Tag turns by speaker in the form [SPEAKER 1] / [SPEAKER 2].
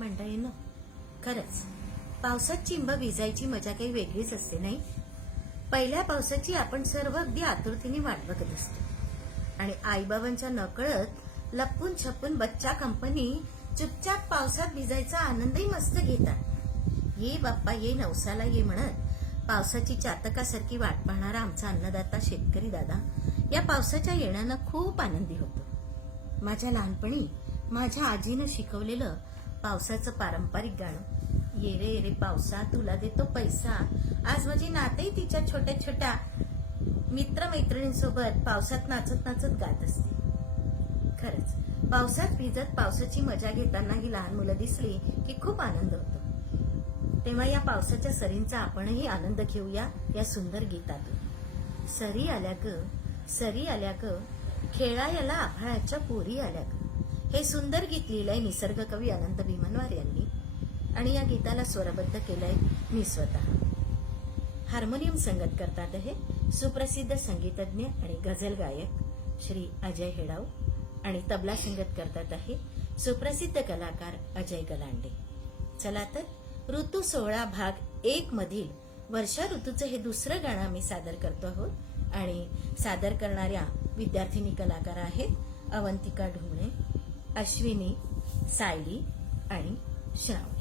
[SPEAKER 1] म्हणता येईन खरंच. पावसात चिंब भिजायची मजा काही वेगळीच असते नाही? पहिल्या पावसाची आपण सर्व अगदी आतुरतेने वाट बघत असतो. आणि आईबाबांच्या नकळत लपून छपून बच्चा कंपनी चुपचाप पावसात भिजायचा आनंदही मस्त घेतात. ये बाप्पा ये नवसाला ये म्हणत पावसाची चातकासारखी वाट पाहणारा आमचा अन्नदाता शेतकरी दादा या पावसाच्या येण्यानं खूप आनंदी होतो. माझ्या लहानपणी माझ्या आजीनं शिकवलेलं पावसाचं पारंपरिक गाणं. ये रे ये रे पावसा तुला देतो पैसा. आज माझी नातेही तिच्या छोट्या छोट्या मित्रमैत्रिणींसोबत पावसात नाचत नाचत गात असते. खरंच पावसात भिजत पावसाची मजा घेताना ही लहान मुलं दिसली की खूप आनंद होतो. तेव्हा या पावसाच्या सरींचा आपणही आनंद घेऊया या सुंदर गीतातून. सरी आल्या ग सरी आल्या ग खेळायला आभाळाच्या पोरी आल्या ग. हे सुंदर गीत लिहिलंय निसर्ग कवी अनंत भीमनवार यांनी. आणि या गीताला स्वरबद्ध केलंय मी स्वतः. हार्मोनियम संगत करतात हे सुप्रसिद्ध संगीतज्ञ आणि गझल गायक श्री अजय हेडाव आणि तबला संगत करतात आहे सुप्रसिद्ध कलाकार अजय गलांडे. चला तर ऋतू सोहळा भाग एक मधील वर्षा ऋतूचं हे दुसरं गाणं आम्ही सादर करतो आहोत. आणि सादर करणाऱ्या विद्यार्थिनी कलाकार आहेत अवंतिका ढुमणे अश्विनी सायली आणि श्रावण.